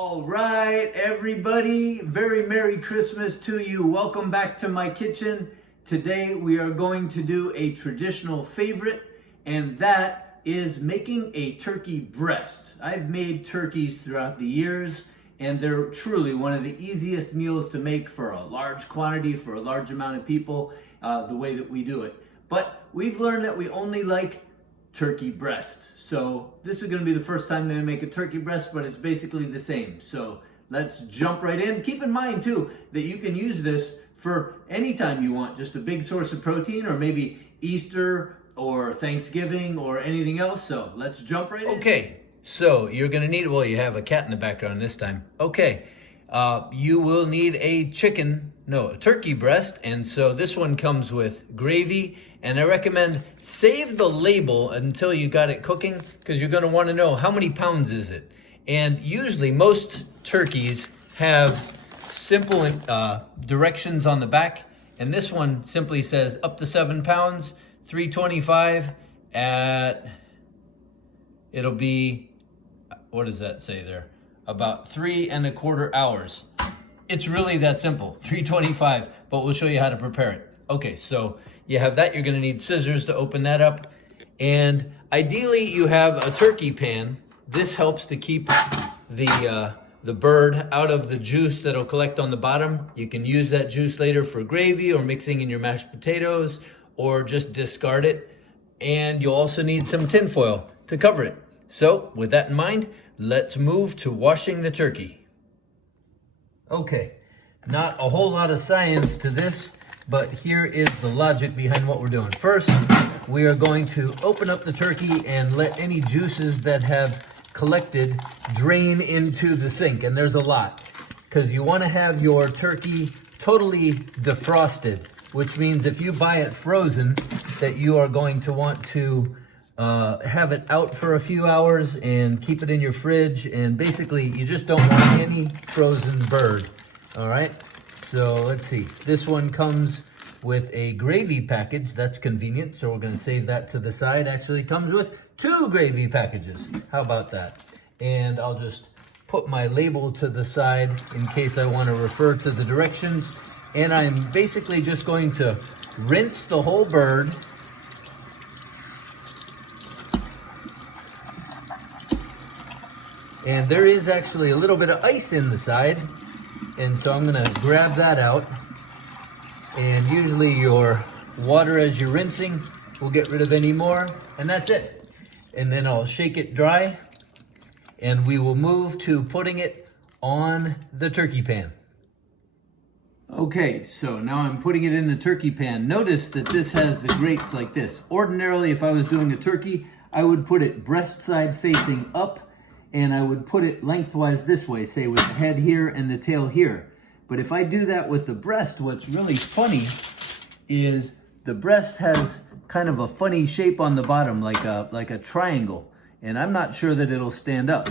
All right, everybody, very Merry Christmas to you. Welcome back to my kitchen. Today we are going to do a traditional favorite, and that is making a turkey breast. I've made turkeys throughout the years, and they're truly one of the easiest meals to make for a large quantity, for a large amount of people, the way that we do it. But we've learned that we only like turkey breast. So this is going to be the first time that I make a turkey breast, but it's basically the same. So let's jump right in. Keep in mind too that you can use this for any time you want, just a big source of protein, or maybe Easter or Thanksgiving or anything else. So let's jump right in. Okay, so you're going to need, well, you have a cat in the background this time. Okay, you will need a turkey breast. And so this one comes with gravy. And I recommend save the label until you got it cooking, because you're going to want to know how many pounds is it. And usually most turkeys have simple directions on the back. And this one simply says up to 7 pounds, 325 it'll be, what does that say there? About 3¼ hours. It's really that simple, 325, but we'll show you how to prepare it. Okay, so you have that. You're going to need scissors to open that up. And ideally, you have a turkey pan. This helps to keep the bird out of the juice that'll collect on the bottom. You can use that juice later for gravy or mixing in your mashed potatoes, or just discard it. And you'll also need some tin foil to cover it. So with that in mind, let's move to washing the turkey. Okay, not a whole lot of science to this, but here is the logic behind what we're doing. First, we are going to open up the turkey and let any juices that have collected drain into the sink. And there's a lot, because you want to have your turkey totally defrosted, which means if you buy it frozen, that you are going to want to have it out for a few hours and keep it in your fridge. And basically, you just don't want any frozen bird. All right. So let's see, this one comes with a gravy package. That's convenient, so we're gonna save that to the side. Actually, it comes with 2 gravy packages. How about that? And I'll just put my label to the side in case I wanna refer to the directions. And I'm basically just going to rinse the whole bird. And there is actually a little bit of ice in the side. And so I'm gonna grab that out, and usually your water as you're rinsing will get rid of any more, and that's it. And then I'll shake it dry, and we will move to putting it on the turkey pan. Okay, so now I'm putting it in the turkey pan. Notice that this has the grates like this. Ordinarily, if I was doing a turkey, I would put it breast side facing up, and I would put it lengthwise this way, say with the head here and the tail here. But if I do that with the breast, what's really funny is the breast has kind of a funny shape on the bottom, like a triangle. And I'm not sure that it'll stand up.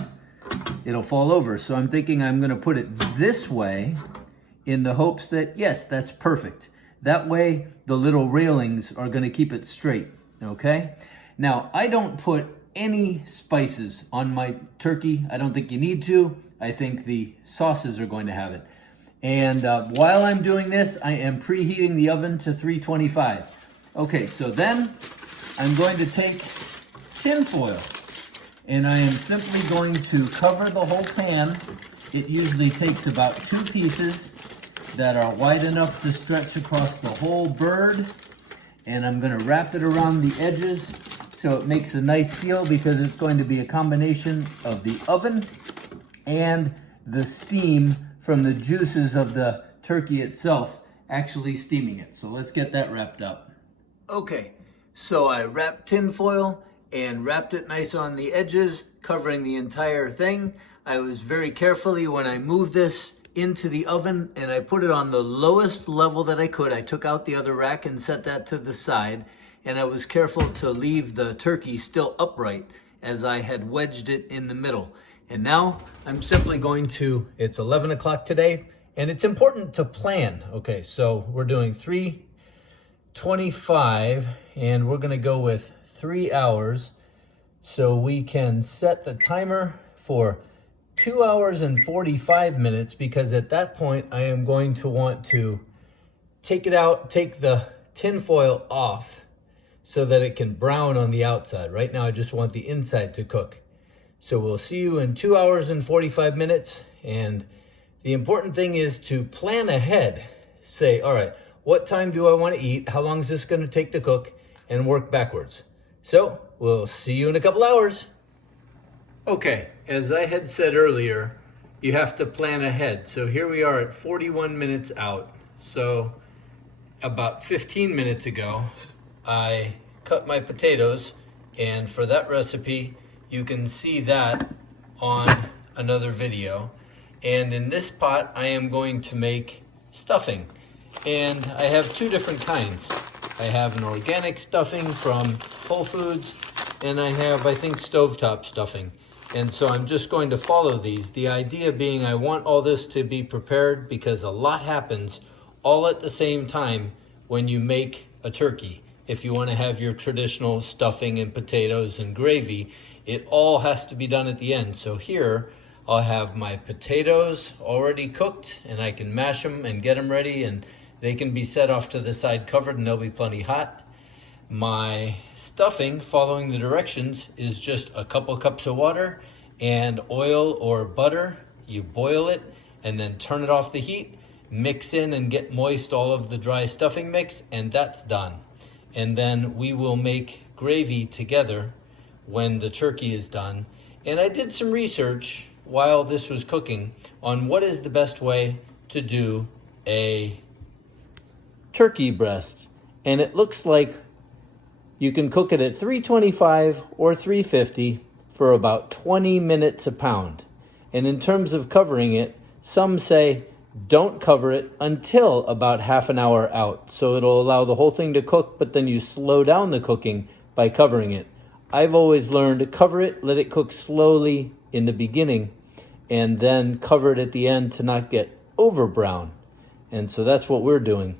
It'll fall over. So I'm thinking I'm gonna put it this way in the hopes that, yes, that's perfect. That way, the little railings are gonna keep it straight, okay? Now, I don't put any spices on my turkey. I don't think you need to. I think the sauces are going to have it. And while I'm doing this, I am preheating the oven to 325. Okay, so then I'm going to take tin foil, and I am simply going to cover the whole pan. It usually takes about 2 pieces that are wide enough to stretch across the whole bird. And I'm gonna wrap it around the edges so it makes a nice seal, because it's going to be a combination of the oven and the steam from the juices of the turkey itself actually steaming it. So let's get that wrapped up. Okay, so I wrapped tin foil and wrapped it nice on the edges, covering the entire thing. I was very carefully when I moved this into the oven, and I put it on the lowest level that I could. I took out the other rack and set that to the side. And I was careful to leave the turkey still upright as I had wedged it in the middle. And now I'm simply going to, it's 11 o'clock today, and it's important to plan. Okay, so we're doing 325, and we're gonna go with 3 hours. So we can set the timer for 2 hours and 45 minutes because at that point I am going to want to take it out, take the tin foil off so that it can brown on the outside. Right now I just want the inside to cook. So we'll see you in 2 hours and 45 minutes. And the important thing is to plan ahead. Say, all right, what time do I want to eat? How long is this going to take to cook? And work backwards. So we'll see you in a couple hours. Okay, as I had said earlier, you have to plan ahead. So here we are at 41 minutes out. So about 15 minutes ago, I cut my potatoes, and for that recipe, you can see that on another video. And in this pot, I am going to make stuffing. And I have two different kinds. I have an organic stuffing from Whole Foods, and I have, I think, stovetop stuffing. And so I'm just going to follow these. The idea being I want all this to be prepared because a lot happens all at the same time when you make a turkey. If you want to have your traditional stuffing and potatoes and gravy, it all has to be done at the end. So here I'll have my potatoes already cooked, and I can mash them and get them ready, and they can be set off to the side covered and they'll be plenty hot. My stuffing, following the directions, is just a couple cups of water and oil or butter. You boil it and then turn it off the heat, mix in and get moist all of the dry stuffing mix, and that's done. And then we will make gravy together when the turkey is done. And I did some research while this was cooking on what is the best way to do a turkey breast. And it looks like you can cook it at 325 or 350 for about 20 minutes a pound. And in terms of covering it, some say don't cover it until about half an hour out. So it'll allow the whole thing to cook, but then you slow down the cooking by covering it. I've always learned to cover it, let it cook slowly in the beginning, and then cover it at the end to not get over brown. And so that's what we're doing.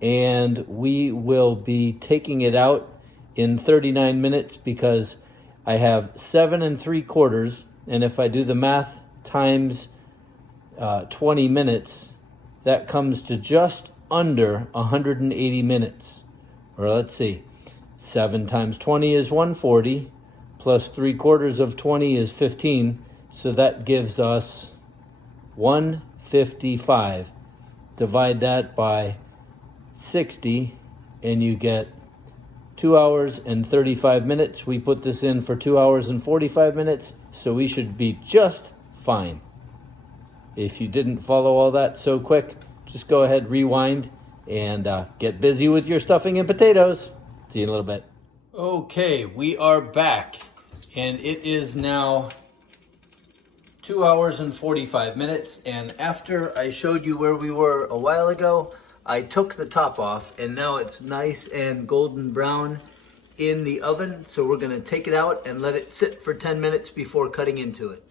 And we will be taking it out in 39 minutes because I have 7 3/4, and if I do the math times 20 minutes, that comes to just under 180 minutes. Or let's see, 7 times 20 is 140, plus 3/4 of 20 is 15, so that gives us 155. Divide that by 60, and you get 2 hours and 35 minutes. We put this in for 2 hours and 45 minutes, so we should be just fine. If you didn't follow all that so quick, just go ahead, rewind, and get busy with your stuffing and potatoes. See you in a little bit. Okay, we are back, and it is now 2 hours and 45 minutes, and after I showed you where we were a while ago, I took the top off, and now it's nice and golden brown in the oven. So we're gonna take it out and let it sit for 10 minutes before cutting into it.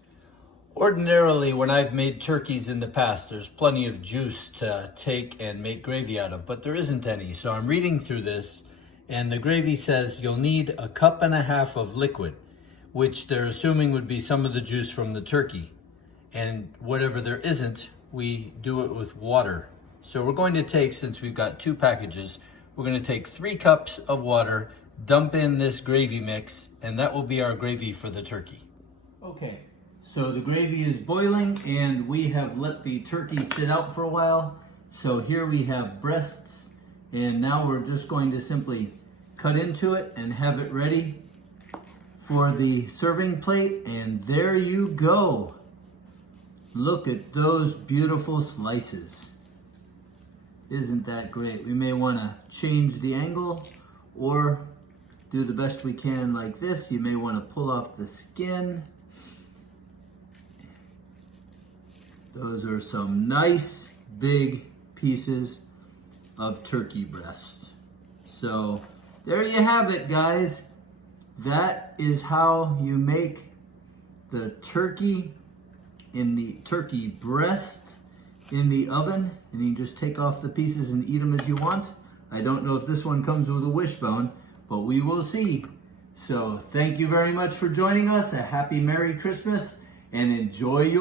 Ordinarily, when I've made turkeys in the past, there's plenty of juice to take and make gravy out of, but there isn't any. So I'm reading through this, and the gravy says you'll need 1.5 cups of liquid, which they're assuming would be some of the juice from the turkey. And whatever there isn't, we do it with water. So we're going to take, since we've got 2 packages, we're going to take 3 cups of water, dump in this gravy mix, and that will be our gravy for the turkey. Okay, so the gravy is boiling, and we have let the turkey sit out for a while. So here we have breasts, and now we're just going to simply cut into it and have it ready for the serving plate, and there you go. Look at those beautiful slices. Isn't that great? We may want to change the angle or do the best we can like this. You may want to pull off the skin. Those are some nice big pieces of turkey breast. So there you have it, guys. That is how you make the turkey in the turkey breast in the oven, and you just take off the pieces and eat them as you want. I don't know if this one comes with a wishbone, but we will see. So thank you very much for joining us. A happy Merry Christmas, and enjoy your